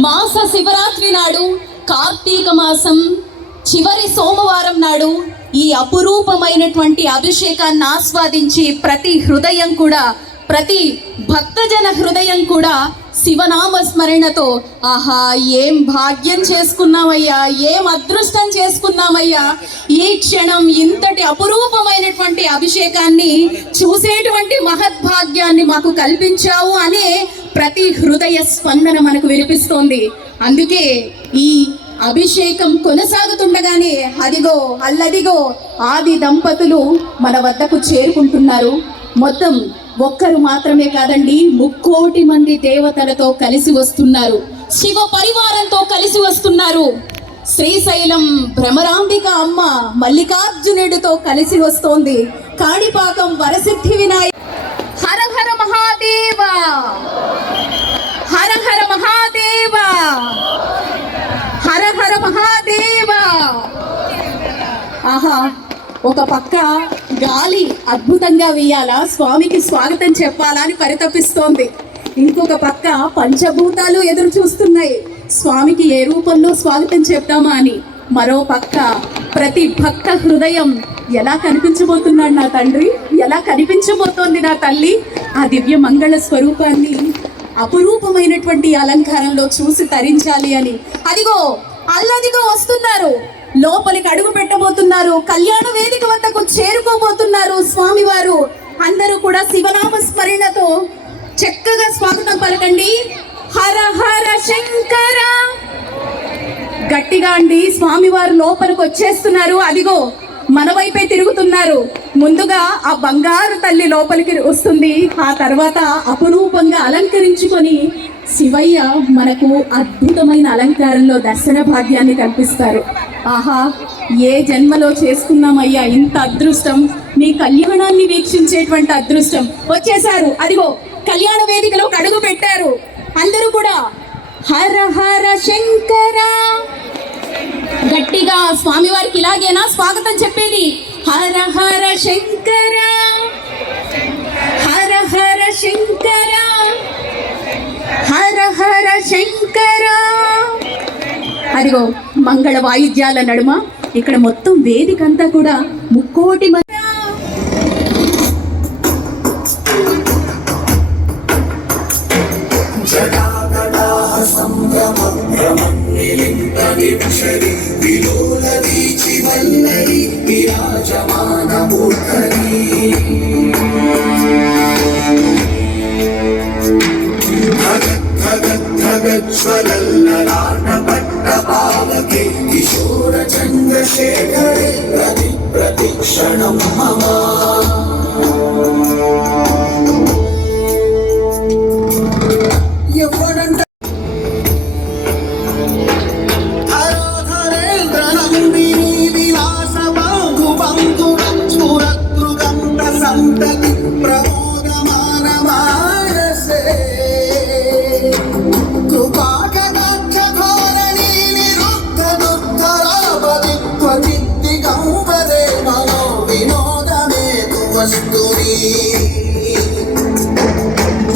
మాస శివరాత్రి నాడు, కార్తీక మాసం చివరి సోమవారం నాడు ఈ అపురూపమైనటువంటి అభిషేకాన్ని ఆస్వాదించి ప్రతి హృదయం కూడా, ప్రతి భక్తజన హృదయం కూడా శివనామ స్మరణతో ఆహా ఏం భాగ్యం చేసుకున్నామయ్యా, ఏం అదృష్టం చేసుకున్నామయ్యా, ఈ క్షణం ఇంతటి అపురూపమైనటువంటి అభిషేకాన్ని చూసేటువంటి మహద్భాగ్యాన్ని మాకు కల్పించావు అనే ప్రతి హృదయ స్పందన మనకు వినిపిస్తోంది. అందుకే ఈ అభిషేకం కొనసాగుతుండగానే అదిగో అల్లదిగో ఆది దంపతులు మన వద్దకు చేరుకుంటున్నారు. మొత్తం ఒక్కరు మాత్రమే కాదండి, 3,00,00,000 మంది దేవతలతో కలిసి వస్తున్నారు, శివ పరివారంతో కలిసి వస్తున్నారు. శ్రీశైలం భ్రమరాంబిక అమ్మ మల్లికార్జునుడితో కలిసి వస్తోంది. కాణిపాకం వరసిద్ధి వినాయక హర హర మహాదేవ, హర హర మహాదేవ, హర హర మహాదేవ. ఆహా, ఒక పక్క గాలి అద్భుతంగా వేయాలా, స్వామికి స్వాగతం చెప్పాలా అని పరితపిస్తోంది. ఇంకొక పక్క పంచభూతాలు ఎదురు చూస్తున్నాయి, స్వామికి ఏ రూపంలో స్వాగతం చెప్తామా అని. మరో పక్క ప్రతి భక్త హృదయం ఎలా కనిపించబోతున్నాడు నా తండ్రి, ఎలా కనిపించబోతోంది నా తల్లి, ఆ దివ్య మంగళ స్వరూపాన్ని అపురూపమైనటువంటి అలంకారంలో చూసి తరించాలి అని. అదిగో అల్లదిగో వస్తున్నారు, లోపలికి అడుగు పెట్టబోతున్నారు, కళ్యాణ వేదిక వద్దకు చేరుకోబోతున్నారు స్వామివారు. అందరూ కూడా శివనామ స్మరణతో చక్కగా స్వాగతం పలకండి. హర హర శంకర, గట్టిగా అండి. స్వామివారు లోపలికి వచ్చేస్తున్నారు, అదిగో మన వైపే తిరుగుతున్నారు. ముందుగా ఆ బంగారు తల్లి లోపలికి వస్తుంది, ఆ తర్వాత అపురూపంగా అలంకరించుకొని శివయ్య మనకు అద్భుతమైన అలంకారంలో దర్శన భాగ్యాన్ని కల్పిస్తారు. ఆహా, ఏ జన్మలో చేసుకున్నామయ్యా ఇంత అదృష్టం, మీ కళ్యాణాన్ని వీక్షించేటువంటి అదృష్టం. వచ్చేసారు, అదిగో కళ్యాణ వేదికలో అడుగు పెట్టారు. అందరూ కూడా హర హర శంకర, గట్టిగా స్వామివారికి ఇలాగేనా స్వాగతం చెప్పేది? హర హర శంకర, హర హర శంకర, హర హర శంకర. అదిగో మంగళ వాయిద్యాల నడుమ ఇక్కడ మొత్తం వేదికంతా కూడా 3,00,00,000 మంది. కిశోర చంద్రశేఖరే ప్రతిక్షణం మమ. ఎవడంట హరోధరేంద్రనందిని విలాస బంధు బంధురం స్ఫురతృగంధ సంతతి ప్రమోదమాన మానసే కృపా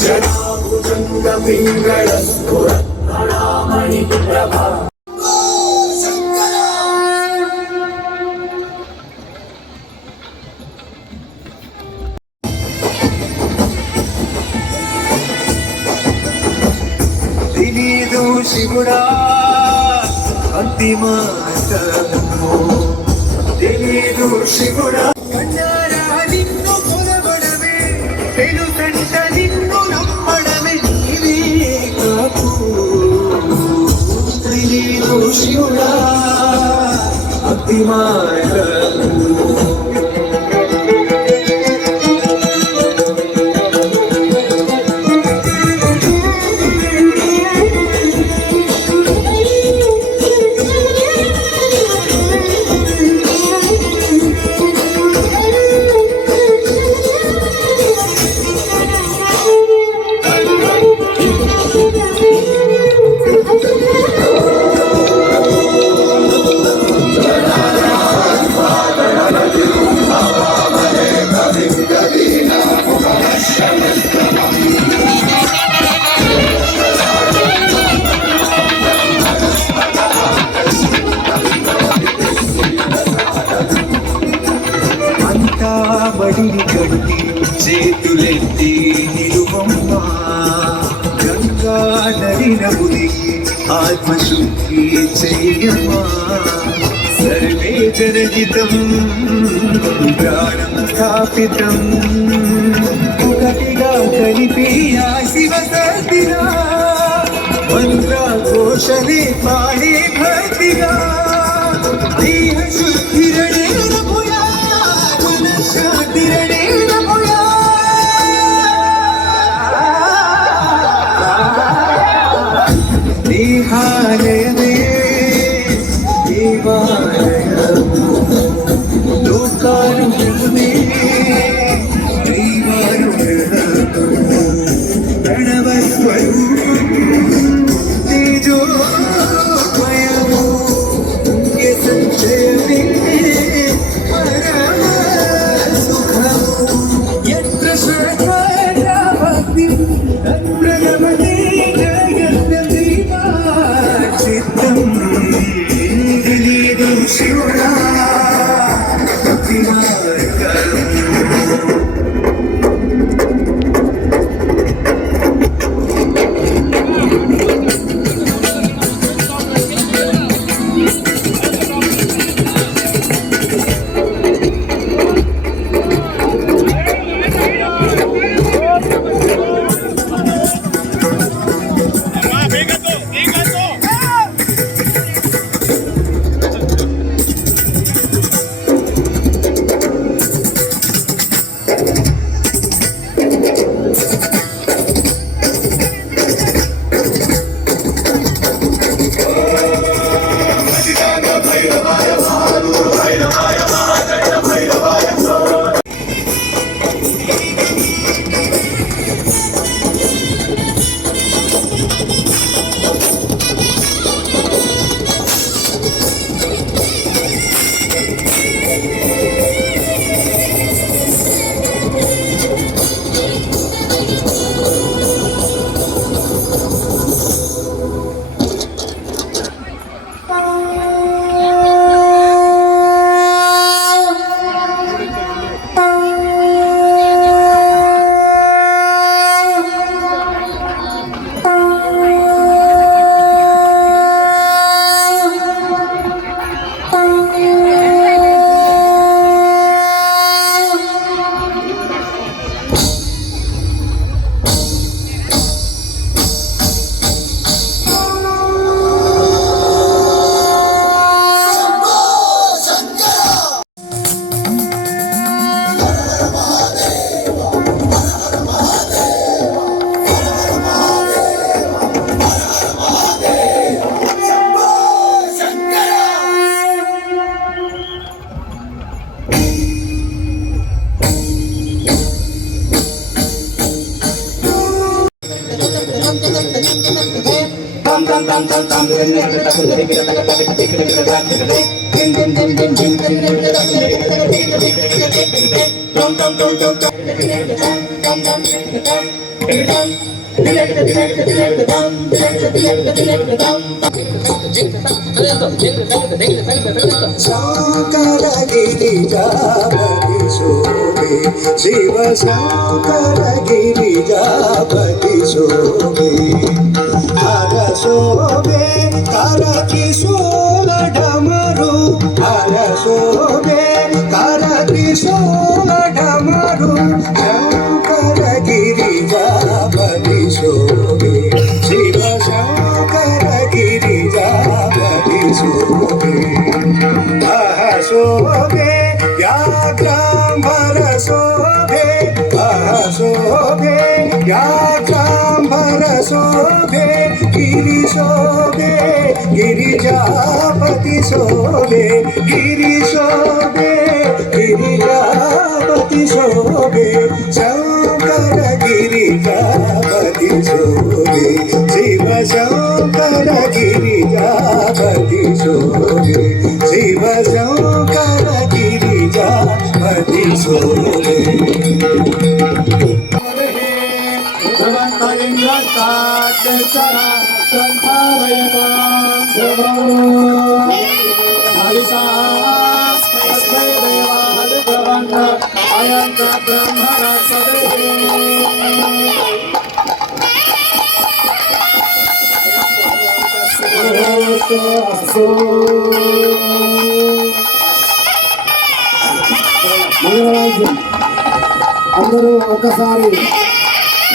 జనాభుజంగ పింగళ స్ఫురత్మణామణి ప్రభా. తెలీదు శివుడా అంతిమాటము, తెలీదు శివుడా నిన్ను కొలవడమే, తెలుసంట నిన్ను నమ్మడమే నీవే కాకు. తెలీదు శివుడా అంతిమాటము. దినముని ఆత్మశుద్ధి చెయ్యమా సర్వే జనహితం ప్రాణం స్థాపితం ఒకటిగా కలిపి ఆ శివ సత్తిగా మంత్రఘోషలే పాడే భక్తిగా దేహ శుద్ధిరణే నమోయా మనశ్శాంతిరణే నమోయా దేహాలయమే దేవాలయము లోకానుగ్రహమే దైవానుగ్రహము ప్రణవస్వరూపం తేజోమయము సంచయమే పరమ సుఖము యత్ర శ్రద్ధా భక్తి తత్ర రమతే జగద్దేవా చిత్తం విలీనం శివుడా భక్తి మార్గం శంకరగిరిజాపతి శోభే శివ శంకరగిరిజాపతి శోభే హర శోభే కరకిశోల డమరు హర శోభే కరకిశోల డమరు శంకరగిరిజాపతి శోభే శివ శంకరగిరిజాపతి శోభే అహ శోభే వ్యాఘ్రాంబర శోభే అహ శోభే వ్యాఘ్రాంబర శోభే గిరి శోభే గిరిజాపతి శోభే గిరి శోభే గిరిజాపతి శోభే శంకర గిరిజాపతి శోభే శివ శంకర గిరిజాపతి శోభే శివ శంకర గిరిజాపతి శోభే మంగళవాద్యం అందరూ ఒక్కసారి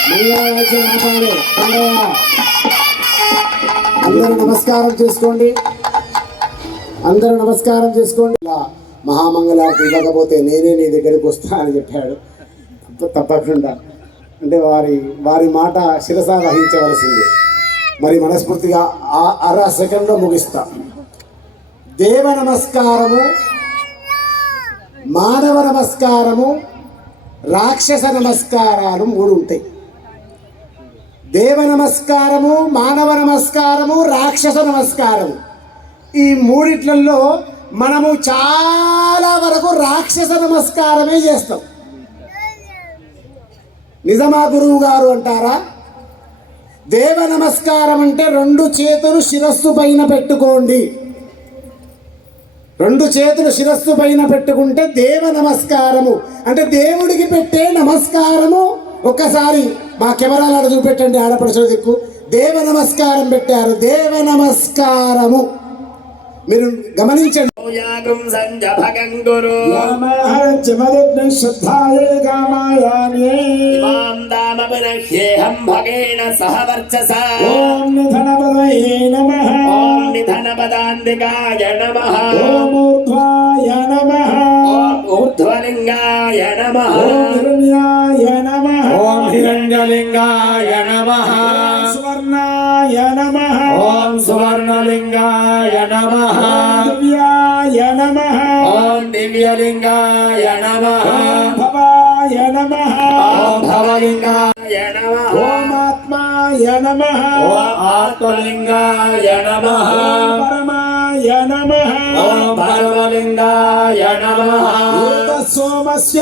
మంగళవాద్యం ఆపాలి. అందరూ నమస్కారం చేసుకోండి. అందరూ నమస్కారం చేసుకోండి. ఇలా మహామంగళారతి ఇవ్వకపోతే నేనే నీ దగ్గరికి వస్తా అని చెప్పాడు. తప్పకుండా అంటే వారి మాట శిరస వహించవలసింది. మరి మనస్ఫూర్తిగా అర సెకండ్లో ముగిస్తా. దేవ నమస్కారము, మానవ నమస్కారము, రాక్షస నమస్కారాలు 3 ఉంటాయి. దేవ నమస్కారము, మానవ నమస్కారము, రాక్షస నమస్కారము. ఈ 3 మనము చాలా వరకు రాక్షస నమస్కారమే చేస్తాం. నిజమా గురువు గారు అంటారా? దేవ నమస్కారం అంటే 2 చేతులు శిరస్సు పైన పెట్టుకోండి. 2 చేతులు శిరస్సు పైన పెట్టుకుంటే దేవ నమస్కారము అంటే దేవుడికి పెట్టే నమస్కారము. ఒక్కసారి మా కెమెరాలను చూపెట్టండి. ఆడపడుచుల దిక్కు దేవ నమస్కారం పెట్టారు. దేవ నమస్కారము మీరు గమనించండి. ఊర్ధ్వలింగాయ నమః ఓం హిరణ్యలింగాయ నమః స్వర్ణాయ నమః ఓం సువర్ణలింగాయ నమః దివ్యాయ నమః ఓం దివ్యలింగాయ నమః భవాయ నమః ఓం భవలింగాయ నమః ఓం ఆత్మాయ నమః ఓం ఆత్మలింగాయ నమః పరమాయ నమః ఓం పరమలింగాయ నమః సోమస్య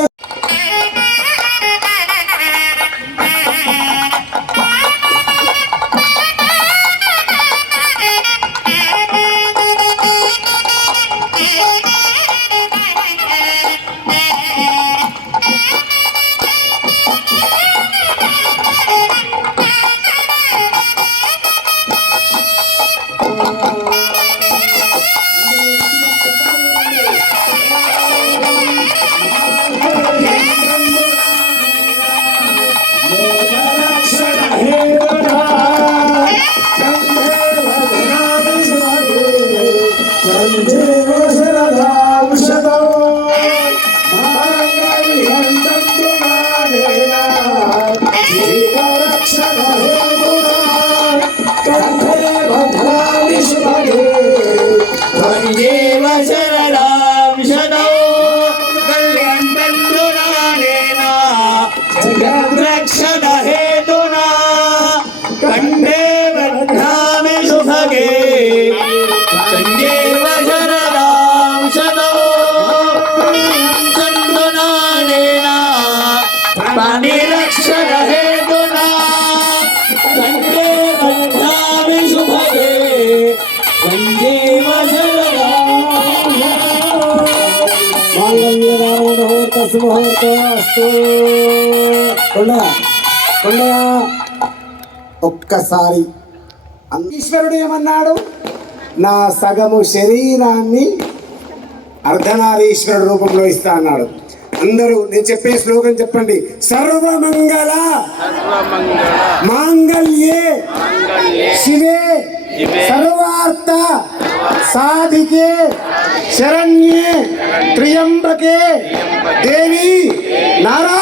దేవ శరణాం శరణో కళ్యాణేన జగద్రక్షణ హేతునా కండే బధ్నామి శుభగే సంజీవ శరణాం శరణో చందనానేన ప్రాణిరక్షణ హేతునా కండే బధ్నామి శుభగే సంజీవ ఒక్కసారి ఈశ్వరుడు ఏమన్నాడు? నా సగము శరీరాన్ని అర్ధనారీశ్వరుడు రూపంలో ఇస్తా అన్నాడు. అందరూ నేను చెప్పే శ్లోకం చెప్పండి. సర్వమంగళ మాంగళ్యే శివే సర్వార్థ సాధికే శరణ్యే త్ర్యంబకే దేవి నారాయణ